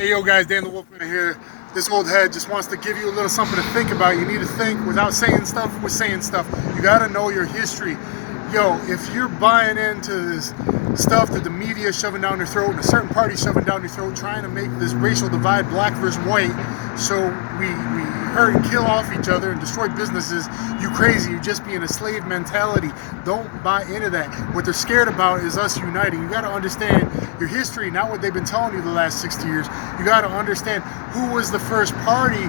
Hey yo guys, Dan the Wolfman here. This old head just wants to give you a little something to think about. You need to think without saying stuff with saying stuff. You gotta know your history. Yo, if you're buying into this stuff that the media is shoving down your throat and a certain party shoving down your throat, trying to make this racial divide, black versus white, so we hurt and kill off each other and destroy businesses, you crazy. You're just being a slave mentality. Don't buy into that. What they're scared about is us uniting. You got to understand your history, not what they've been telling you the last 60 years. You got to understand who was the first party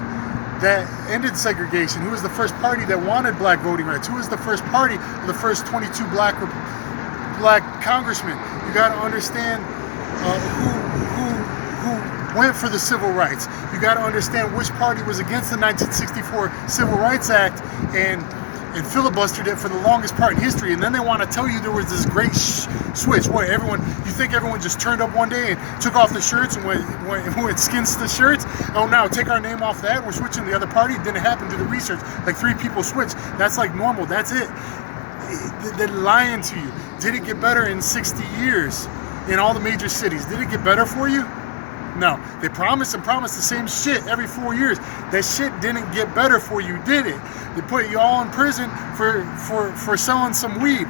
that ended segregation, who was the first party that wanted black voting rights, who was the first party, the first 22 black congressmen. You got to understand who went for the civil rights. You got to understand which party was against the 1964 Civil Rights Act and filibustered it for the longest part in history. And then they want to tell you there was this great switch. What, you think everyone just turned up one day and took off the shirts and went skins to shirts? Oh, now take our name off that, we're switching to the other party. It didn't happen. Do the research. Like 3 people switched. That's like normal. That's it. They're lying to you. Did it get better in 60 years in all the major cities? Did it get better for you? No. They promise and promise the same shit every 4 years. That shit didn't get better for you, did it? They put you all in prison for selling some weed.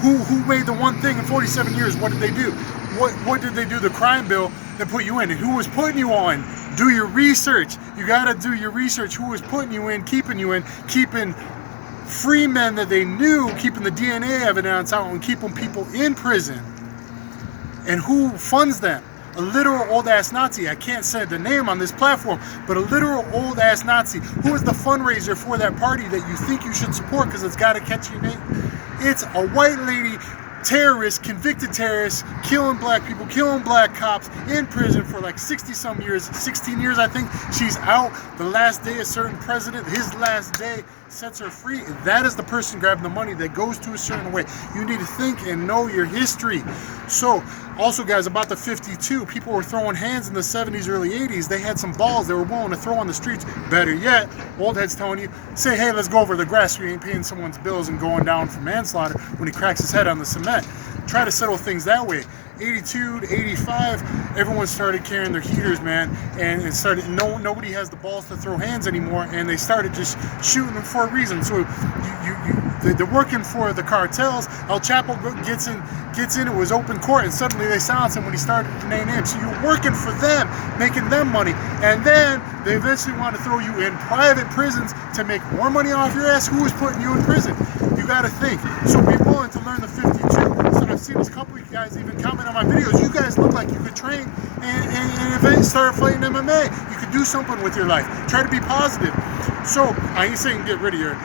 Who made the one thing in 47 years? What did they do? What did they do? The crime bill that put you in. And who was putting you on? Do your research. You gotta do your research. Who was putting you in, keeping free men that they knew, keeping the DNA evidence out and keeping people in prison. And who funds them? A literal old-ass Nazi. I can't say the name on this platform, but a literal old-ass Nazi. Who is the fundraiser for that party that you think you should support because it's got a catchy name? It's a white lady terrorist, convicted terrorist, killing black people, killing black cops, in prison for like 60-some years, 16 years I think. She's out. The last day a certain president, his last day, sets her free. That is the person grabbing the money that goes to a certain way. You need to think and know your history. So, also guys, about the 52, people were throwing hands in the 70s, early 80s. They had some balls they were willing to throw on the streets. Better yet, old head's telling you, say, hey, let's go over the grass so you ain't paying someone's bills and going down for manslaughter when he cracks his head on the cement. Try to settle things that way. 82 to 85, everyone started carrying their heaters, man, and it started. Nobody has the balls to throw hands anymore, and they started just shooting them for a reason. So they're working for the cartels. El Chapo gets in. It was open court, and suddenly they silence him when he started to name names. So you're working for them, making them money, and then they eventually want to throw you in private prisons to make more money off your ass. Who is putting you in prison? You got to think. So be willing to learn the 52. So I've seen this couple of you guys even comment on my videos. You guys look like you could train and eventually start fighting MMA. You could do something with your life. Try to be positive. So I ain't saying get rid of your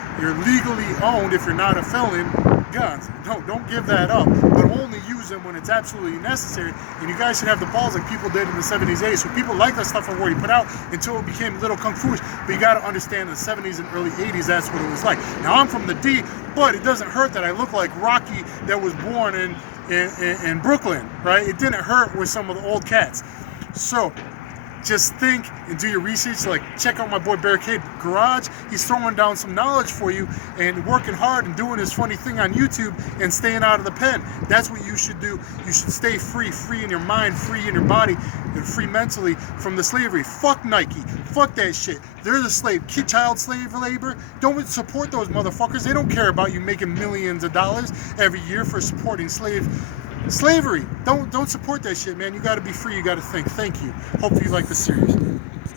legally owned, if you're not a felon, guns. Don't give that up, but only use them when it's absolutely necessary. And you guys should have the balls like people did in the 70s, 80s. So people like that stuff I've already put out until it became a little kung fu-ish. But you got to understand the 70s and early 80s, that's what it was like. Now I'm from the D, but it doesn't hurt that I look like Rocky that was born in Brooklyn, right? It didn't hurt with some of the old cats. So just think and do your research. Like, check out my boy Barricade Garage. He's throwing down some knowledge for you and working hard and doing his funny thing on YouTube and staying out of the pen. That's what you should do. You should stay free in your mind, free in your body, and free mentally from the slavery. Fuck Nike. Fuck that shit. They're the slave. Child slave labor. Don't support those motherfuckers. They don't care about you making millions of dollars every year for supporting slavery. Don't support that shit, man. You got to be free. You got to think. Thank you. Hopefully you like this series.